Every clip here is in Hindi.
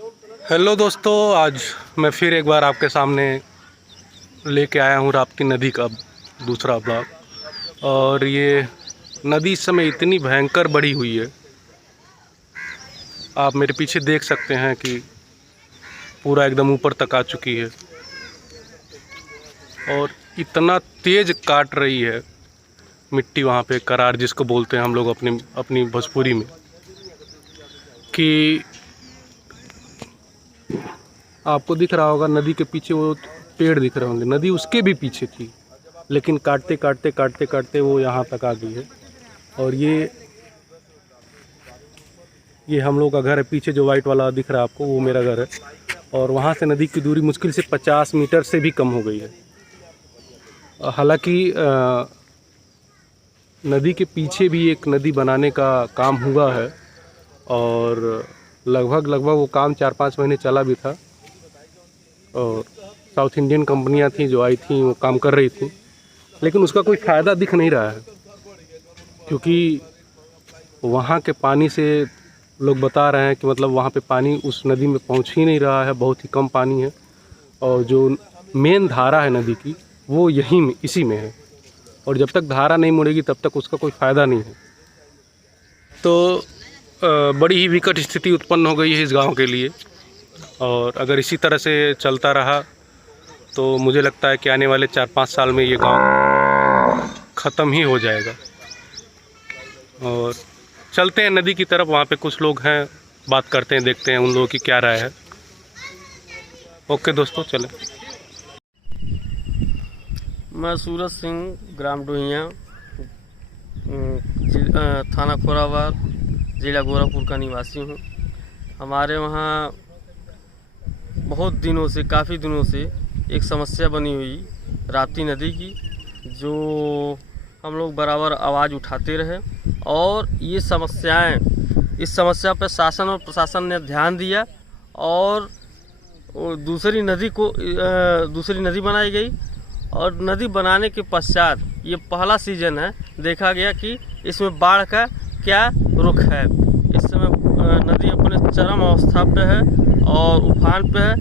हेलो दोस्तों, आज मैं फिर एक बार आपके सामने लेके आया हूँ राप्ती नदी का दूसरा ब्लॉग। और ये नदी इस समय इतनी भयंकर बढ़ी हुई है, आप मेरे पीछे देख सकते हैं कि पूरा एकदम ऊपर तक आ चुकी है और इतना तेज़ काट रही है मिट्टी वहाँ पे, करार जिसको बोलते हैं हम लोग अपनी भोजपुरी में, कि आपको दिख रहा होगा नदी के पीछे वो पेड़ दिख रहे होंगे, नदी उसके भी पीछे थी, लेकिन काटते काटते काटते काटते वो यहाँ तक आ गई है। और ये हम लोग का घर है, पीछे जो वाइट वाला दिख रहा है आपको, वो मेरा घर है। और वहाँ से नदी की दूरी मुश्किल से 50 मीटर से भी कम हो गई है। हालांकि नदी के पीछे भी एक नदी बनाने का काम हुआ है और लगभग वो काम 4-5 महीने चला भी था। और साउथ इंडियन कंपनियां थी जो आई थी, वो काम कर रही थी, लेकिन उसका कोई फ़ायदा दिख नहीं रहा है, क्योंकि वहाँ के पानी से लोग बता रहे हैं कि मतलब वहाँ पे पानी उस नदी में पहुँच ही नहीं रहा है, बहुत ही कम पानी है। और जो मेन धारा है नदी की, वो यहीं में इसी में है, और जब तक धारा नहीं मुड़ेगी तब तक उसका कोई फ़ायदा नहीं है। तो बड़ी ही विकट स्थिति उत्पन्न हो गई है इस गांव के लिए। और अगर इसी तरह से चलता रहा तो मुझे लगता है कि आने वाले 4-5 साल में ये गांव ख़त्म ही हो जाएगा। और चलते हैं नदी की तरफ, वहाँ पे कुछ लोग हैं, बात करते हैं, देखते हैं उन लोगों की क्या राय है। ओके दोस्तों, चलें। मैं सूरज सिंह, ग्राम डोहिया, थाना खोराबार, जिला गोरखपुर का निवासी हूँ। हमारे वहाँ बहुत दिनों से, काफ़ी दिनों से एक समस्या बनी हुई राप्ती नदी की, जो हम लोग बराबर आवाज़ उठाते रहे। और ये इस समस्या पर शासन और प्रशासन ने ध्यान दिया और दूसरी नदी बनाई गई। और नदी बनाने के पश्चात ये पहला सीज़न है, देखा गया कि इसमें बाढ़ का क्या रुख है। इस समय नदी अपने चरम अवस्था पे है और उफान पे है,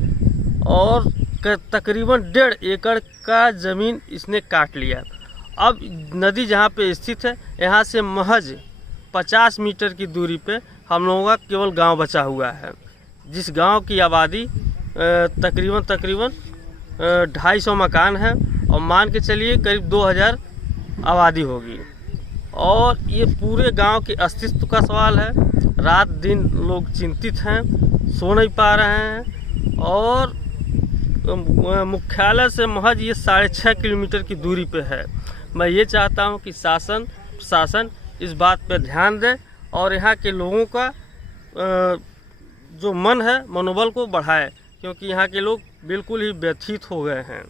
और तकरीबन 1.5 एकड़ का ज़मीन इसने काट लिया। अब नदी जहाँ पे स्थित है, यहाँ से महज 50 मीटर की दूरी पे हम लोगों का केवल गांव बचा हुआ है, जिस गांव की आबादी तकरीबन 250 मकान है, और मान के चलिए करीब 2000 आबादी होगी। और ये पूरे गांव के अस्तित्व का सवाल है। रात दिन लोग चिंतित हैं, सो नहीं पा रहे हैं। और मुख्यालय से महज ये 6.5 किलोमीटर की दूरी पे है। मैं ये चाहता हूँ कि शासन प्रशासन इस बात पे ध्यान दे और यहाँ के लोगों का जो मन है, मनोबल को बढ़ाए, क्योंकि यहाँ के लोग बिल्कुल ही व्यथित हो गए हैं।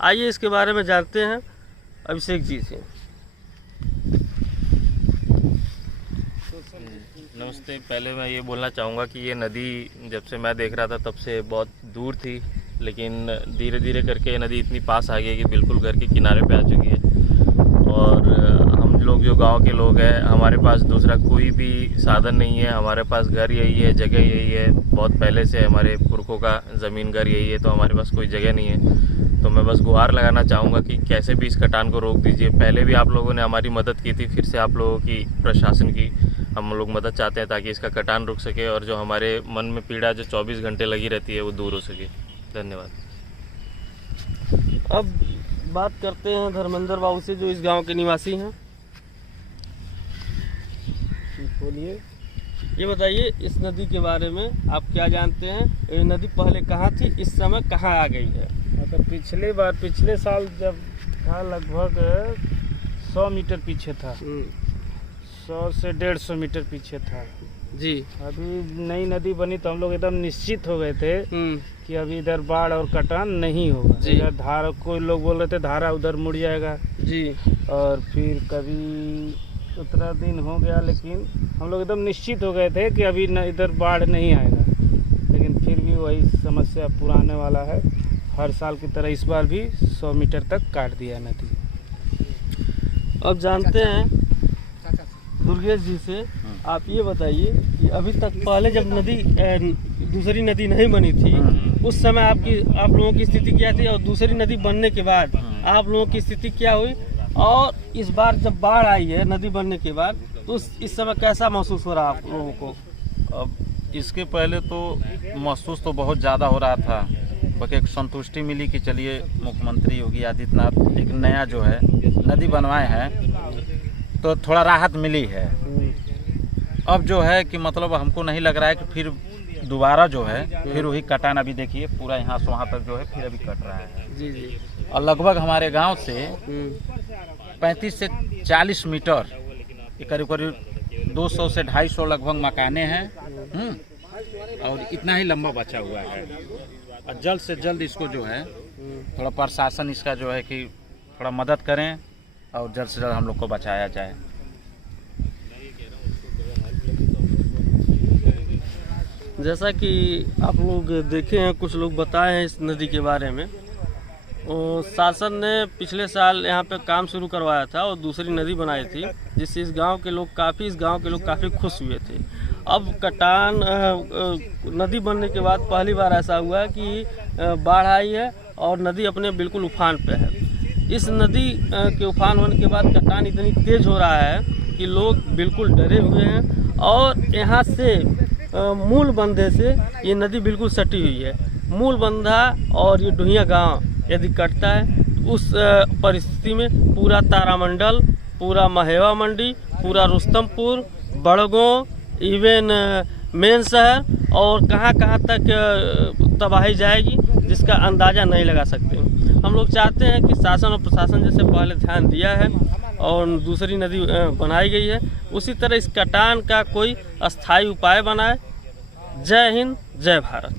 आइए इसके बारे में जानते हैं अभिषेक जी से। नमस्ते। पहले मैं ये बोलना चाहूँगा कि ये नदी जब से मैं देख रहा था तब से बहुत दूर थी, लेकिन धीरे धीरे करके ये नदी इतनी पास आ गई कि बिल्कुल घर के किनारे पे आ चुकी है। और हम लोग जो गांव के लोग हैं, हमारे पास दूसरा कोई भी साधन नहीं है। हमारे पास घर यही है, जगह यही है, बहुत पहले से हमारे पुरखों का ज़मीन घर यही है, तो हमारे पास कोई जगह नहीं है। तो मैं बस गुहार लगाना चाहूँगा कि कैसे भी इस कटान को रोक दीजिए। पहले भी आप लोगों ने हमारी मदद की थी, फिर से आप लोगों की, प्रशासन की हम लोग मदद चाहते हैं ताकि इसका कटान रुक सके और जो हमारे मन में पीड़ा जो 24 घंटे लगी रहती है वो दूर हो सके। धन्यवाद। अब बात करते हैं धर्मेंद्र बाबू से, जो इस गांव के निवासी हैं। बोलिए, ये बताइए इस नदी के बारे में आप क्या जानते हैं? ये नदी पहले कहाँ थी, इस समय कहाँ आ गई है? मतलब पिछले साल जब था, लगभग 100 मीटर पीछे था, 100 से 150 मीटर पीछे था जी। अभी नई नदी बनी तो हम लोग एकदम निश्चित हो गए थे कि अभी इधर बाढ़ और कटान नहीं होगा। इधर धारा, कोई लोग बोल रहे थे धारा उधर मुड़ जाएगा जी, और फिर कभी उतना दिन हो गया, लेकिन हम लोग एकदम निश्चित हो गए थे कि अभी इधर बाढ़ नहीं आएगा। लेकिन फिर भी वही समस्या पुराने वाला है। हर साल की तरह इस बार भी 100 मीटर तक काट दिया नदी। अब जानते हैं दुर्गेश जी से, आप ये बताइए कि अभी तक पहले जब नदी दूसरी नदी नहीं बनी थी उस समय आप लोगों की स्थिति क्या थी, और दूसरी नदी बनने के बाद आप लोगों की स्थिति क्या हुई, और इस बार जब बाढ़ आई है नदी बनने के बाद तो इस समय कैसा महसूस हो रहा है आप लोगों को? अब इसके पहले तो महसूस तो बहुत ज़्यादा हो रहा था, बाकी एक संतुष्टि मिली कि चलिए मुख्यमंत्री योगी आदित्यनाथ एक नया जो है नदी बनवाए हैं तो थोड़ा राहत मिली है। अब जो है कि मतलब हमको नहीं लग रहा है कि फिर दोबारा जो है फिर वही कटान, अभी देखिए पूरा यहाँ से वहाँ तक जो है फिर अभी कट रहा है। जी जी। और लगभग हमारे गांव से 35 से 40 मीटर करीब करीब 200 से 250 लगभग मकाने हैं और इतना ही लंबा बचा हुआ है। और जल्द से जल्द इसको जो है थोड़ा प्रशासन इसका जो है कि थोड़ा मदद करें और जल्द से जल्द हम लोग को बचाया जाए। जैसा कि आप लोग देखे हैं, कुछ लोग बताए हैं इस नदी के बारे में, शासन ने पिछले साल यहाँ पे काम शुरू करवाया था और दूसरी नदी बनाई थी, जिससे इस गांव के लोग काफ़ी खुश हुए थे। अब कटान नदी बनने के बाद पहली बार ऐसा हुआ है कि बाढ़ आई है और नदी अपने बिल्कुल उफान पे है। इस नदी के उफान होने के बाद कटान इतनी तेज़ हो रहा है कि लोग बिल्कुल डरे हुए हैं, और यहाँ से मूल बंधे से ये नदी बिल्कुल सटी हुई है। मूल बंधा और ये डुहिया गांव यदि कटता है तो उस परिस्थिति में पूरा तारामंडल, पूरा महेवा मंडी, पूरा रुस्तमपुर, बड़गांव, इवन मेन शहर और कहाँ तक तबाही जाएगी जिसका अंदाज़ा नहीं लगा सकते। हम लोग चाहते हैं कि शासन और प्रशासन जैसे पहले ध्यान दिया है और दूसरी नदी बनाई गई है, उसी तरह इस कटान का कोई अस्थायी उपाय बनाए। जय हिंद, जय भारत।